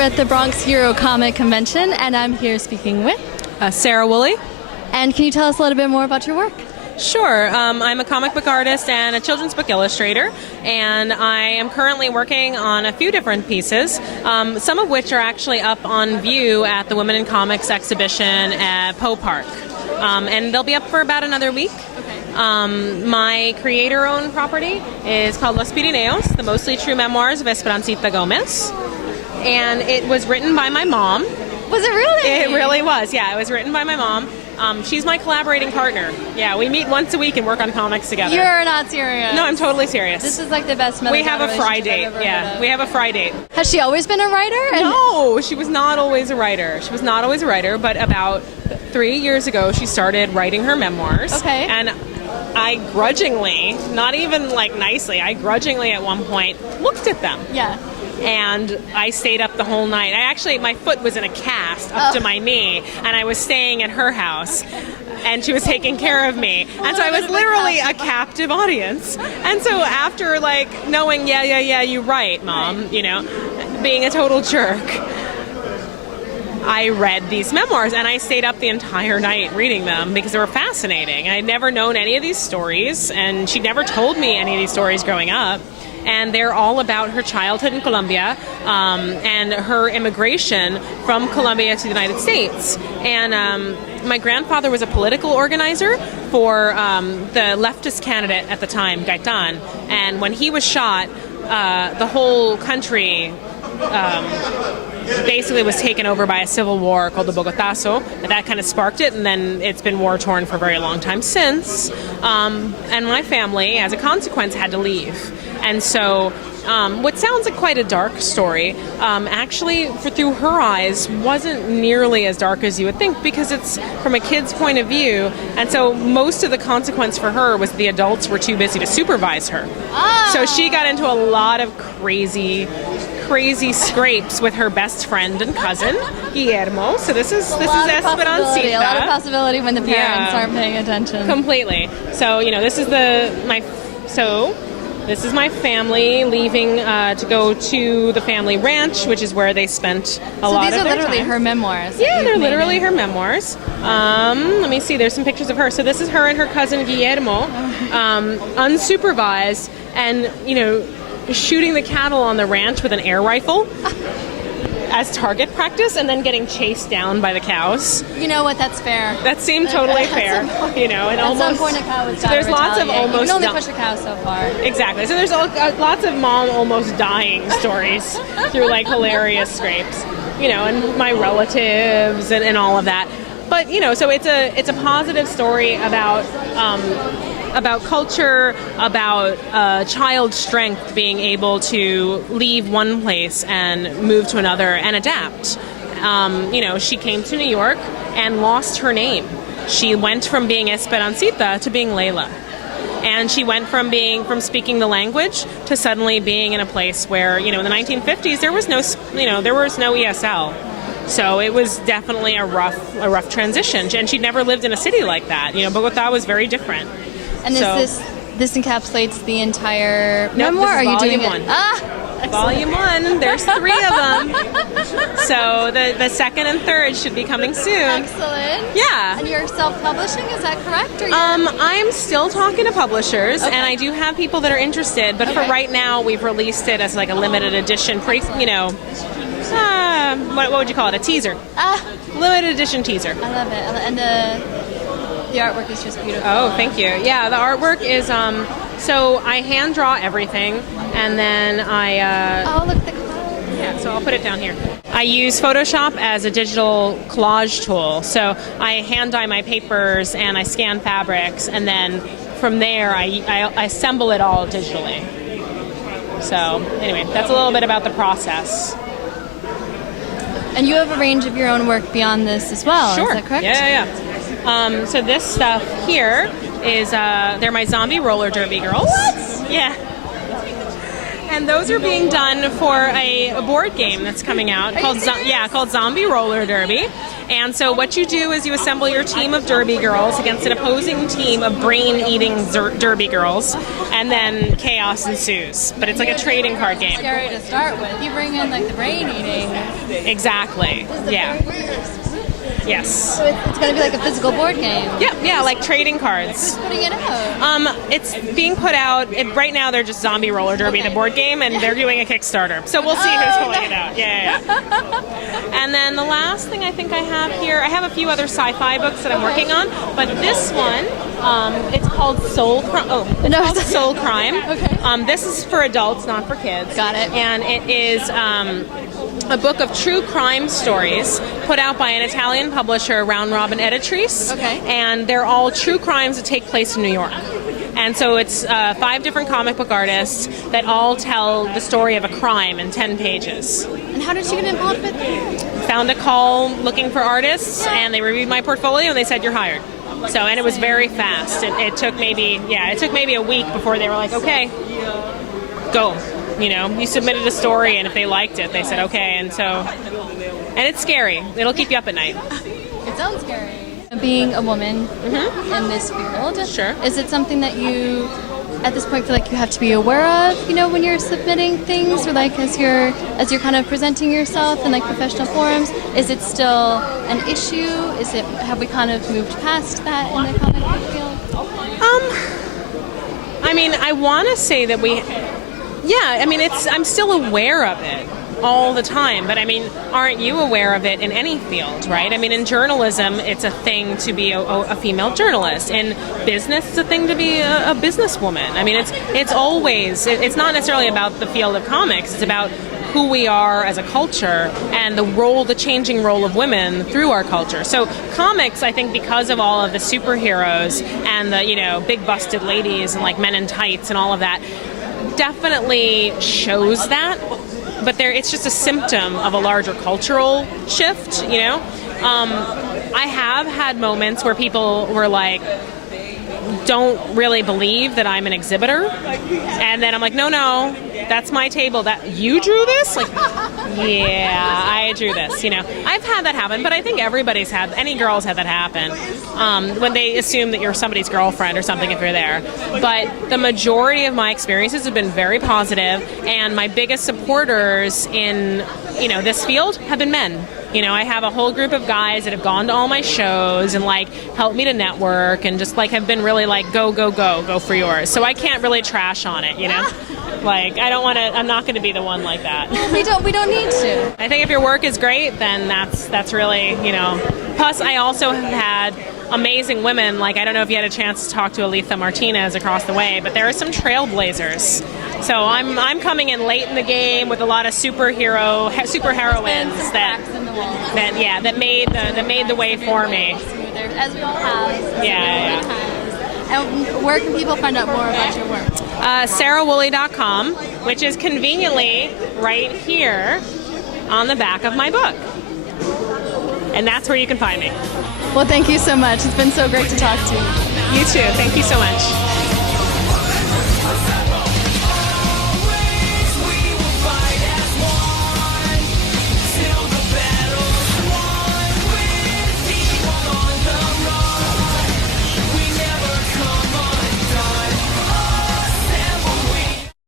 we're at the Bronx Hero Comic Convention, and I'm here speaking with Sara Woolley. And can you tell us a little bit more about your work? Sure. I'm a comic book artist and a children's book illustrator, and I am currently working on a few different pieces, some of which are actually up on view at the Women in Comics exhibition at Poe Park. And they'll be up for about another week. My creator-owned property is called Los Pirineos, the Mostly True Memoirs of Esperancita Gomez. And it was written by my mom. Was it really? It really was, yeah. It was written by my mom. She's my collaborating partner. Yeah, we meet once a week and work on comics together. You're not serious. No, I'm totally serious. This is like the best We have a fry date. Yeah, we have a fry date. Has she always been a writer? No, she was not always a writer. She was not always a writer, but about 3 years ago, she started writing her memoirs. Okay. And I grudgingly, not even like nicely, I grudgingly at one point looked at them. Yeah. And I stayed up the whole night. My foot was in a cast up to my knee, and I was staying at her house, and she was taking care of me. And so I was literally a captive audience. And so after, knowing, yeah, you're right, Mom, being a total jerk, I read these memoirs, and I stayed up the entire night reading them because they were fascinating. I'd never known any of these stories, and she'd never told me any of these stories growing up. And they're all about her childhood in Colombia and her immigration from Colombia to the United States. And my grandfather was a political organizer for the leftist candidate at the time, Gaitan. And when he was shot, the whole country basically was taken over by a civil war called the Bogotazo. And that kind of sparked it, and then it's been war-torn for a very long time since. And my family, as a consequence, had to leave. And so what sounds like quite a dark story, actually, through her eyes, wasn't nearly as dark as you would think, because it's from a kid's point of view. And so most of the consequence for her was the adults were too busy to supervise her. Oh. So she got into a lot of crazy scrapes with her best friend and cousin, Guillermo. So this is Esperancita. A lot of possibility when the parents aren't paying attention. Completely. So, this is this is my family leaving to go to the family ranch, which is where they spent a lot of their time. So these are literally her memoirs? Yeah, they're literally her memoirs. Let me see. There's some pictures of her. So this is her and her cousin Guillermo, unsupervised, and, shooting the cattle on the ranch with an air rifle as target practice, and then getting chased down by the cows. You know what? That's fair. That seemed totally fair. And at some point a cow was there's lots of almost. You can only push a cow so far. Exactly. So there's lots of mom almost dying stories through hilarious scrapes, and my relatives and all of that. But so it's a positive story about culture, about child strength being able to leave one place and move to another and adapt. She came to New York and lost her name. She went from being Esperancita to being Layla. And she went from speaking the language to suddenly being in a place where, in the 1950s, there was no ESL. So it was definitely a rough transition. And she'd never lived in a city like that. Bogota was very different. And this encapsulates the entire memoir? This is are you volume doing one. Excellent. Volume 1. There's 3 of them. So the second and third should be coming soon. Excellent. Yeah. And you're self-publishing, is that correct? Or I'm still talking to publishers, and I do have people that are interested. But for right now, we've released it as a limited edition. What would you call it? A teaser. Limited edition teaser. I love it. And the artwork is just beautiful. Oh, thank you. Yeah, the artwork is, so I hand draw everything, and then I... oh, look, the clouds. Yeah, so I'll put it down here. I use Photoshop as a digital collage tool. So I hand dye my papers, and I scan fabrics, and then from there I assemble it all digitally. So anyway, that's a little bit about the process. And you have a range of your own work beyond this as well, Sure. Is that correct? Yeah. So this stuff here is, they're my zombie roller derby girls. What? Yeah. And those are being done for a board game that's coming out called Zombie Roller Derby. And so what you do is you assemble your team of derby girls against an opposing team of brain-eating derby girls, and then chaos ensues. But it's like a trading card game. Scary to start with. You bring in like the brain eating. Exactly. Yeah. Yes. So it's going to be like a physical board game. Yeah, like trading cards. Who's putting it out? It's being put out. Right now, they're just Zombie Roller Derby, the board game, and they're doing a Kickstarter. So we'll see who's pulling it out. Yeah. And then the last thing I think I have here, I have a few other sci-fi books that I'm working on, but this one, it's called Soul Crime. Soul Crime. Okay. This is for adults, not for kids. Got it. And it is a book of true crime stories put out by an Italian publisher, Round Robin Editrice. Okay. And they're all true crimes that take place in New York. And so it's 5 different comic book artists that all tell the story of a crime in 10 pages. And how did you get involved with it? Found a call looking for artists, and they reviewed my portfolio, and they said, you're hired. So, and it was very fast. It took maybe a week before they were like, okay, go. You know, you submitted a story, and if they liked it, they said okay. And it's scary. It'll keep you up at night. It sounds scary. Being a woman in this field, Sure. Is it something that you, at this point, feel like you have to be aware of? You know, when you're submitting things, or like as you're kind of presenting yourself in like professional forums, is it still an issue? Have we kind of moved past that in the comic book field? I mean, I want to say that I'm still aware of it all the time, but I mean, aren't you aware of it in any field, right? I mean, in journalism, it's a thing to be a female journalist. In business, it's a thing to be a businesswoman. I mean, it's not necessarily about the field of comics, it's about who we are as a culture and the changing role of women through our culture. So comics, I think, because of all of the superheroes and the, big busted ladies and like men in tights and all of that, definitely shows that, but it's just a symptom of a larger cultural shift, I have had moments where people were like, don't really believe that I'm an exhibitor, and then I'm like, no, that's my table. That you drew this? Like, yeah, I drew this. I've had that happen, but I think any girls had that happen when they assume that you're somebody's girlfriend or something if you're there. But the majority of my experiences have been very positive, and my biggest supporters in this field have been men. I have a whole group of guys that have gone to all my shows and like helped me to network and just like have been really like go for yours. So I can't really trash on it, Like I'm not going to be the one like that. We don't need to. I think if your work is great, then that's really, Plus I also have had amazing women, like I don't know if you had a chance to talk to Aletha Martinez across the way, but there are some trailblazers. So I'm coming in late in the game with a lot of super heroines that made the way for me. As we all have. Yeah. And where can people find out more about your work? SaraWoolley.com, which is conveniently right here on the back of my book. And that's where you can find me. Well, thank you so much. It's been so great to talk to you. You too. Thank you so much.